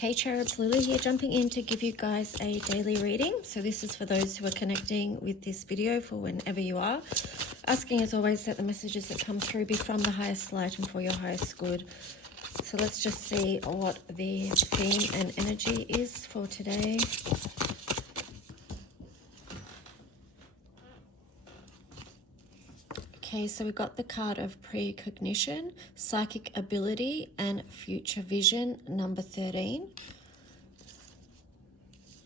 Hey Cherubs, Lily here, jumping in to give you guys a daily reading. So this is for those who are connecting with this video for whenever you are. Asking as always that the messages that come through be from the highest light and for your highest good. So let's just see what the theme and energy is for today. Okay, so we got the card of precognition, psychic ability, and future vision, number 13.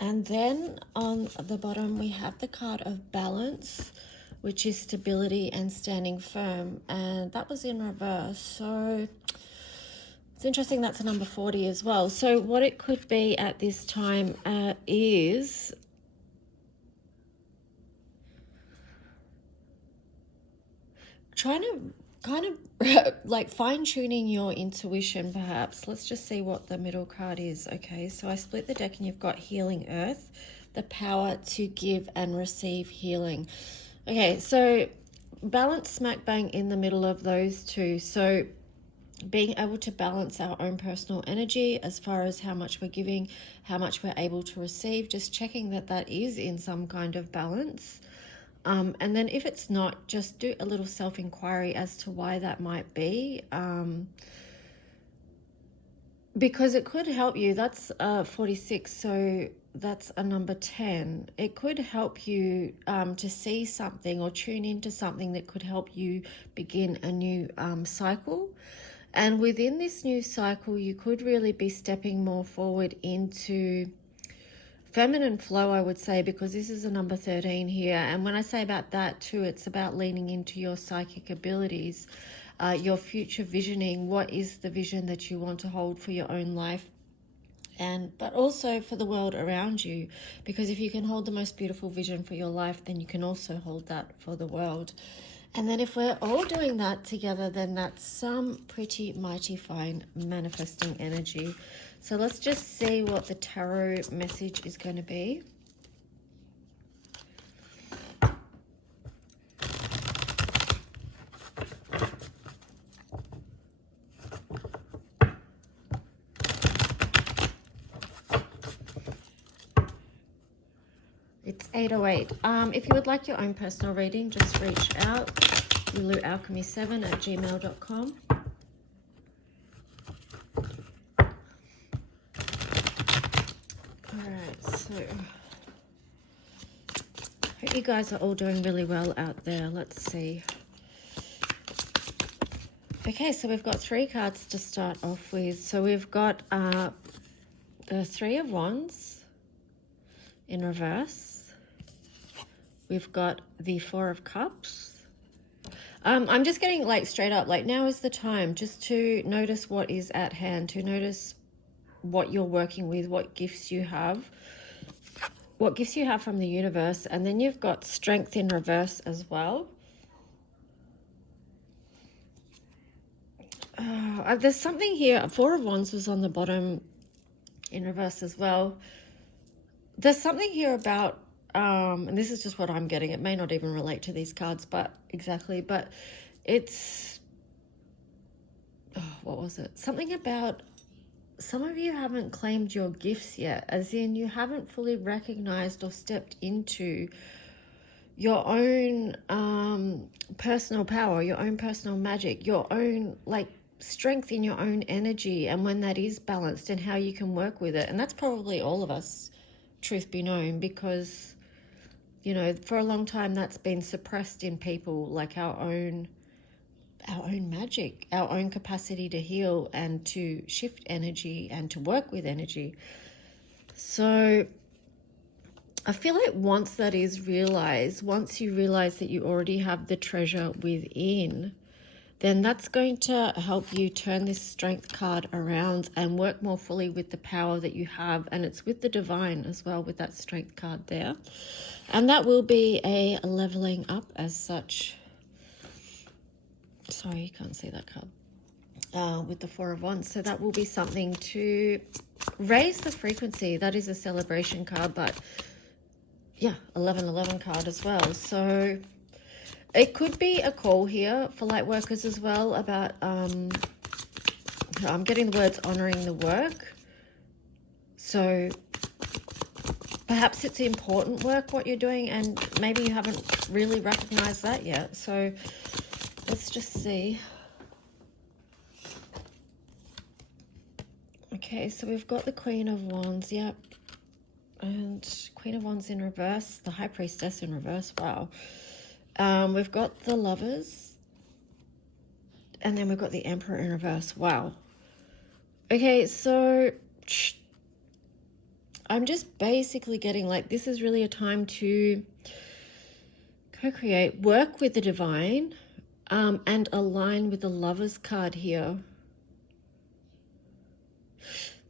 And then on the bottom, we have the card of balance, which is stability and standing firm. And that was in reverse. So it's interesting that's a number 40 as well. So what it could be at this time is trying to kind of like fine-tuning your intuition, perhaps. Let's just see what the middle card is. Okay, so I split the deck and you've got Healing Earth, the power to give and receive healing. Okay, so balance smack bang in the middle of those two. So being able to balance our own personal energy as far as how much we're giving, how much we're able to receive, just checking that that is in some kind of balance. And then if it's not, just do a little self-inquiry as to why that might be. Because it could help you. That's 46, so that's a number 10. It could help you to see something or tune into something that could help you begin a new cycle. And within this new cycle, you could really be stepping more forward into feminine flow, I would say, because this is a number 13 here. And when I say about that too, it's about leaning into your psychic abilities, your future visioning. What is the vision that you want to hold for your own life? But also for the world around you, because if you can hold the most beautiful vision for your life, then you can also hold that for the world. And then if we're all doing that together, then that's some pretty mighty fine manifesting energy. So let's just see what the tarot message is going to be. It's 8:08. If you would like your own personal reading, just reach out. lulualchemy7@gmail.com. Alright, so hope you guys are all doing really well out there. Let's see. Okay, so we've got 3 cards to start off with. So we've got the 3 of Wands in reverse. We've got the 4 of Cups. I'm just getting like straight up, like now is the time just to notice what is at hand, to notice what you're working with, what gifts you have from the universe. And then you've got Strength in reverse as well. There's something here. 4 of Wands was on the bottom in reverse as well. There's something here about and this is just what I'm getting. It may not even relate to these cards, but it's, what was it? Something about some of you haven't claimed your gifts yet, as in you haven't fully recognized or stepped into your own personal power, your own personal magic, your own like strength in your own energy, and when that is balanced and how you can work with it. And that's probably all of us, truth be known, because you know, for a long time that's been suppressed in people, like our own magic, our own capacity to heal and to shift energy and to work with energy. So I feel like once that is realized, once you realize that you already have the treasure within, then that's going to help you turn this Strength card around and work more fully with the power that you have. And it's with the divine as well, with that Strength card there. And that will be a leveling up as such. Sorry, you can't see that card. With the 4 of Wands. So that will be something to raise the frequency. That is a celebration card, but yeah, 1111 card as well. So it could be a call here for light workers as well about, I'm getting the words honoring the work. So perhaps it's important work what you're doing, and maybe you haven't really recognized that yet. So let's just see. Okay, so we've got the Queen of Wands, yep. And Queen of Wands in reverse, the High Priestess in reverse, wow. We've got the Lovers, and then we've got the Emperor in reverse, wow. Okay, so I'm just basically getting like this is really a time to co-create, work with the divine, and align with the Lovers card here.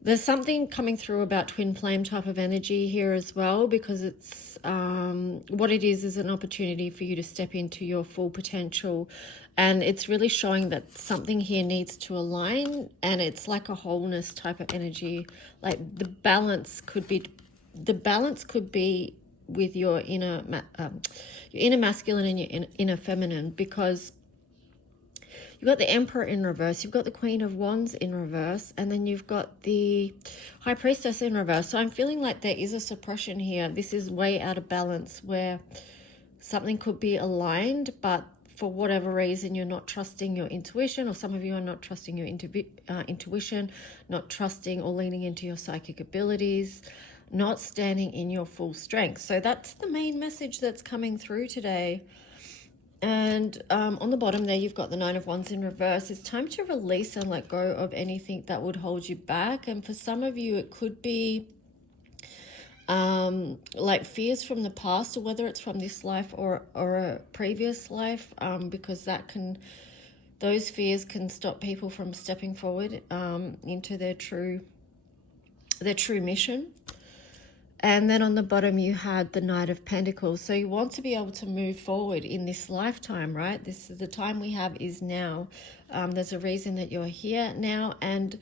There's something coming through about twin flame type of energy here as well, because it's what it is an opportunity for you to step into your full potential. And it's really showing that something here needs to align, and it's like a wholeness type of energy. Like the balance could be with your inner masculine and your inner feminine, because you've got the Emperor in reverse, you've got the Queen of Wands in reverse, and then you've got the High Priestess in reverse. So I'm feeling like there is a suppression here. This is way out of balance, where something could be aligned, but for whatever reason you're not trusting your intuition, or some of you are not trusting your intuition, not trusting or leaning into your psychic abilities, not standing in your full strength. So that's the main message that's coming through today. And on the bottom there, you've got the Nine of Wands in reverse. It's time to release and let go of anything that would hold you back. And for some of you, it could be like fears from the past, or whether it's from this life or a previous life, because those fears can stop people from stepping forward into their true mission. And then on the bottom, you had the Knight of Pentacles. So you want to be able to move forward in this lifetime, right? This is the time we have is now. There's a reason that you're here now, and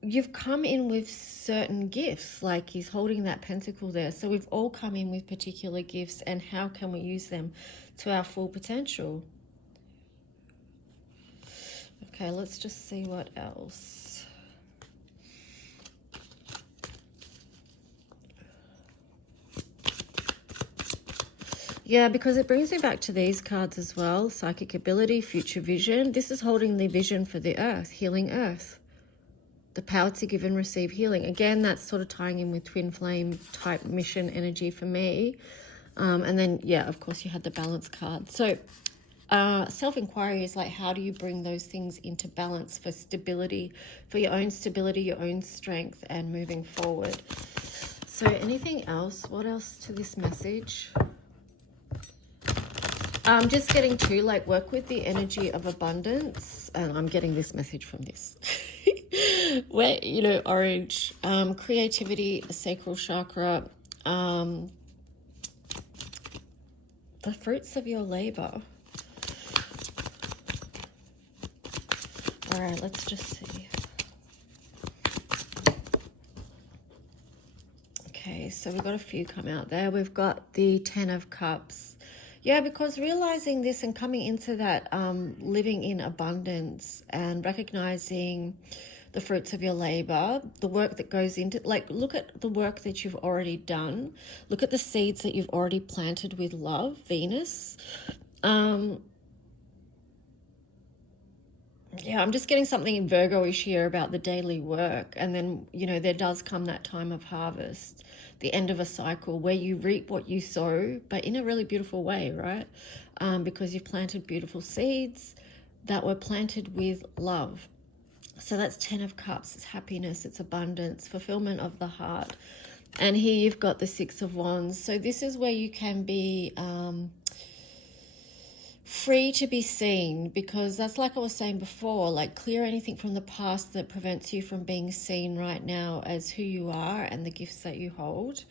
you've come in with certain gifts. Like he's holding that pentacle there. So we've all come in with particular gifts, and how can we use them to our full potential? Okay, let's just see what else. Yeah, because it brings me back to these cards as well. Psychic ability, future vision. This is holding the vision for the earth, healing earth. The power to give and receive healing. Again, that's sort of tying in with twin flame type mission energy for me. And then, yeah, of course, you had the balance card. So self-inquiry is like, how do you bring those things into balance for stability, for your own stability, your own strength, and moving forward. So anything else? What else to this message? I'm just getting to like work with the energy of abundance, and I'm getting this message from this. Where, you know, orange, creativity, sacral chakra, the fruits of your labor. All right, let's just see. Okay, so we've got a few come out there. We've got the Ten of Cups. Yeah, because realizing this and coming into that living in abundance and recognizing the fruits of your labor, the work that goes into, like, look at the work that you've already done. Look at the seeds that you've already planted with love, Venus. Yeah, I'm just getting something in Virgo-ish here about the daily work. And then, you know, there does come that time of harvest, the end of a cycle where you reap what you sow, but in a really beautiful way, right? Because you've planted beautiful seeds that were planted with love. So that's 10 of Cups. It's happiness, it's abundance, fulfillment of the heart. And here you've got the 6 of Wands. So this is where you can be free to be seen, because that's like I was saying before, like clear anything from the past that prevents you from being seen right now as who you are and the gifts that you hold.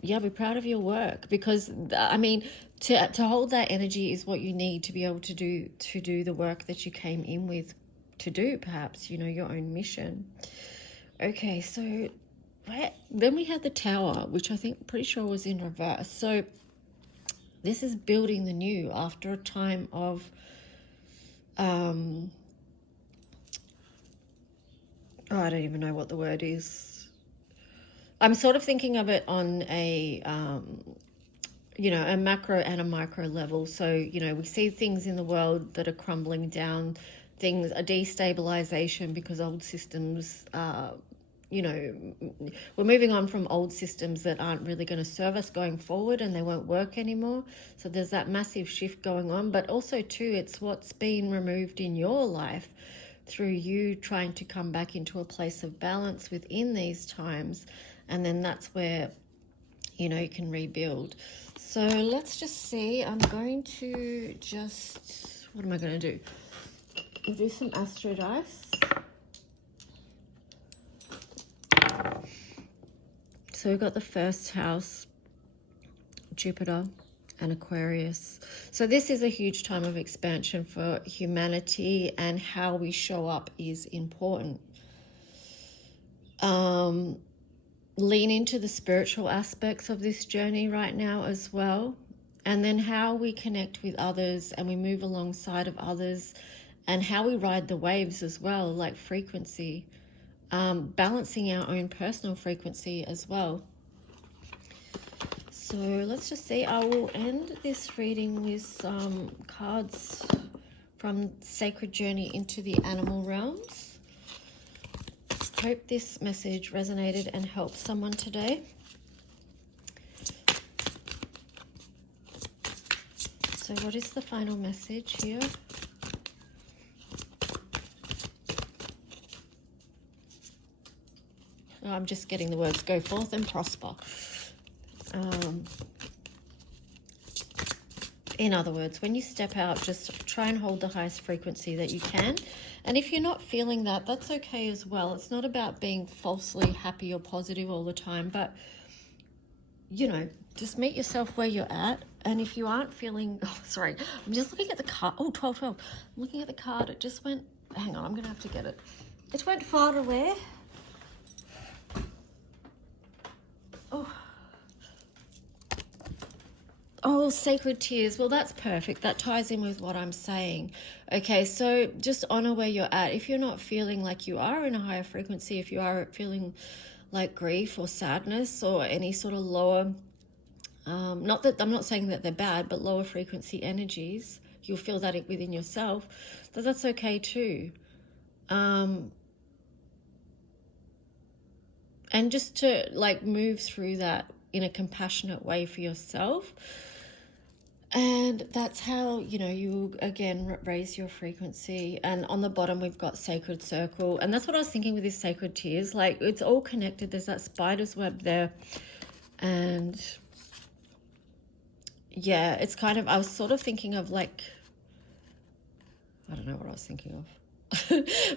Yeah, be proud of your work, because I mean, to hold that energy is what you need to be able to do the work that you came in with to do, perhaps, you know, your own mission. Okay, so then we had the Tower, which I think pretty sure was in reverse. So this is building the new after a time of oh, I don't even know what the word is. I'm sort of thinking of it on a you know, a macro and a micro level. So, you know, we see things in the world that are crumbling down, things, a destabilization because old systems, you know, we're moving on from old systems that aren't really going to serve us going forward and they won't work anymore. So there's that massive shift going on. But also, too, it's what's been removed in your life through you trying to come back into a place of balance within these times. And then that's where, you know, you can rebuild. So let's just see. I'm going to just, what am I going to do? I'll do some Astro Dice. So we've got the first house, Jupiter and Aquarius. So this is a huge time of expansion for humanity, and how we show up is important. Lean into the spiritual aspects of this journey right now as well. And then how we connect with others and we move alongside of others, and how we ride the waves as well, like frequency, balancing our own personal frequency as well. So let's just see. I will end this reading with some cards from Sacred Journey into the Animal Realms. Hope this message resonated and helped someone today. So what is the final message here? Oh, I'm just getting the words, go forth and prosper. In other words, when you step out, just try and hold the highest frequency that you can. And if you're not feeling that, that's okay as well. It's not about being falsely happy or positive all the time, but, you know, just meet yourself where you're at. And if you aren't feeling, oh, sorry, I'm just looking at the card. Oh, 12, 12. I'm looking at the card. It just went, hang on, I'm going to have to get it. It went far away. Oh. Oh, sacred tears. Well, that's perfect. That ties in with what I'm saying. Okay, so just honor where you're at. If you're not feeling like you are in a higher frequency, if you are feeling like grief or sadness or any sort of lower, not that I'm not saying that they're bad, but lower frequency energies, you'll feel that within yourself, that's okay too. And just to like move through that in a compassionate way for yourself. And that's how, you know, you again raise your frequency. And on the bottom we've got Sacred Circle, and that's what I was thinking with this Sacred Tears. Like, it's all connected. There's that spider's web there, and yeah, it's kind of, I was sort of thinking of like, I don't know what I was thinking of.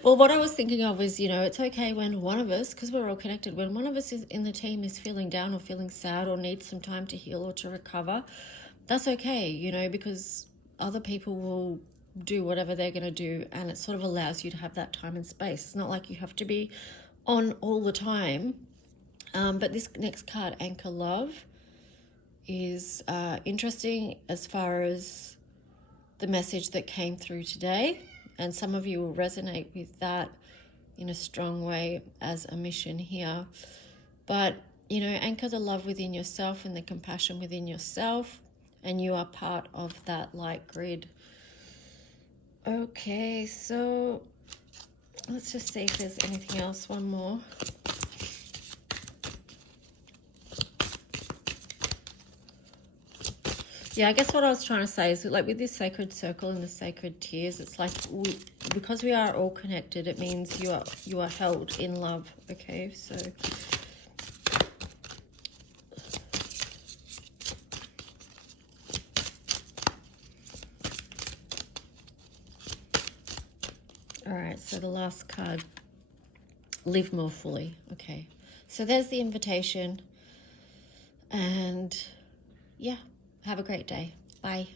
Well, what I was thinking of is, you know, it's okay when one of us, because we're all connected, when one of us is in the team is feeling down or feeling sad or needs some time to heal or to recover, that's okay, you know, because other people will do whatever they're going to do, and it sort of allows you to have that time and space. It's not like you have to be on all the time. But this next card, Anchor Love, is interesting as far as the message that came through today. And some of you will resonate with that in a strong way as a mission here. But, you know, anchor the love within yourself and the compassion within yourself, and you are part of that light grid. Okay, so let's just see if there's anything else. One more. Yeah, I guess what I was trying to say is, like, with this Sacred Circle and the Sacred Tears, it's like because we are all connected, it means you are held in love. Okay, so all right, so the last card, live more fully. Okay, so there's the invitation, and yeah, have a great day. Bye.